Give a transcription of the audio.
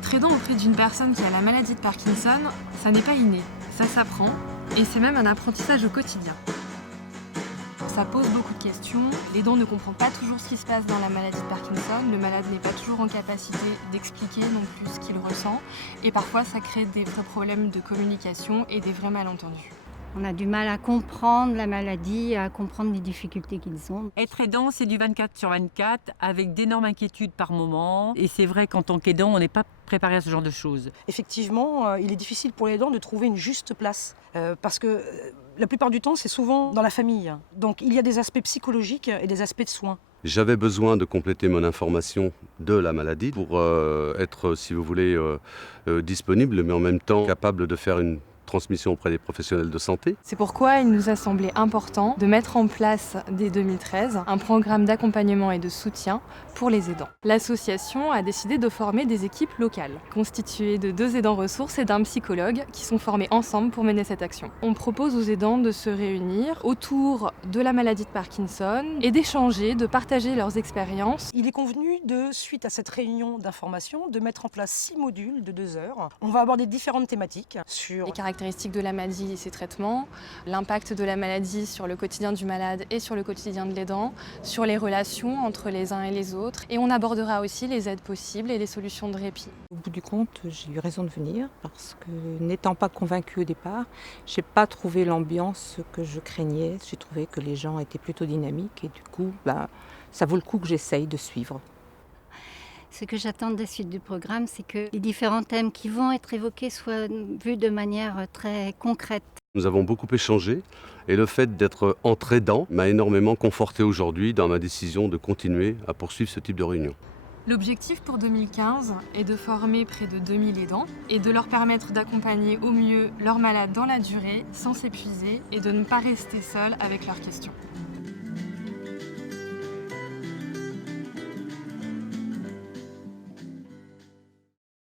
Être aidant auprès d'une personne qui a la maladie de Parkinson, ça n'est pas inné, ça s'apprend et c'est même un apprentissage au quotidien. Ça pose beaucoup de questions, l'aidant ne comprend pas toujours ce qui se passe dans la maladie de Parkinson, le malade n'est pas toujours en capacité d'expliquer non plus ce qu'il ressent et parfois ça crée des vrais problèmes de communication et des vrais malentendus. On a du mal à comprendre la maladie, à comprendre les difficultés qu'ils ont. Être aidant, c'est du 24/24 avec d'énormes inquiétudes par moment. Et c'est vrai qu'en tant qu'aidant, on n'est pas préparé à ce genre de choses. Effectivement, il est difficile pour l'aidant de trouver une juste place parce que la plupart du temps, c'est souvent dans la famille. Donc il y a des aspects psychologiques et des aspects de soins. J'avais besoin de compléter mon information de la maladie pour être, si vous voulez, disponible, mais en même temps capable de faire une transmission auprès des professionnels de santé. C'est pourquoi il nous a semblé important de mettre en place dès 2013 un programme d'accompagnement et de soutien pour les aidants. L'association a décidé de former des équipes locales, constituées de 2 aidants ressources et d'un psychologue qui sont formés ensemble pour mener cette action. On propose aux aidants de se réunir autour de la maladie de Parkinson et d'échanger, de partager leurs expériences. Il est convenu suite à cette réunion d'information, de mettre en place 6 modules de 2 heures. On va aborder différentes thématiques sur Les caractéristiques de la maladie et ses traitements, l'impact de la maladie sur le quotidien du malade et sur le quotidien de l'aidant, sur les relations entre les uns et les autres. Et on abordera aussi les aides possibles et les solutions de répit. Au bout du compte, j'ai eu raison de venir parce que n'étant pas convaincue au départ, j'ai pas trouvé l'ambiance que je craignais. J'ai trouvé que les gens étaient plutôt dynamiques et du coup, ça vaut le coup que j'essaye de suivre. Ce que j'attends de la suite du programme, c'est que les différents thèmes qui vont être évoqués soient vus de manière très concrète. Nous avons beaucoup échangé et le fait d'être entre aidants m'a énormément conforté aujourd'hui dans ma décision de continuer à poursuivre ce type de réunion. L'objectif pour 2015 est de former près de 2000 aidants et de leur permettre d'accompagner au mieux leurs malades dans la durée sans s'épuiser et de ne pas rester seuls avec leurs questions.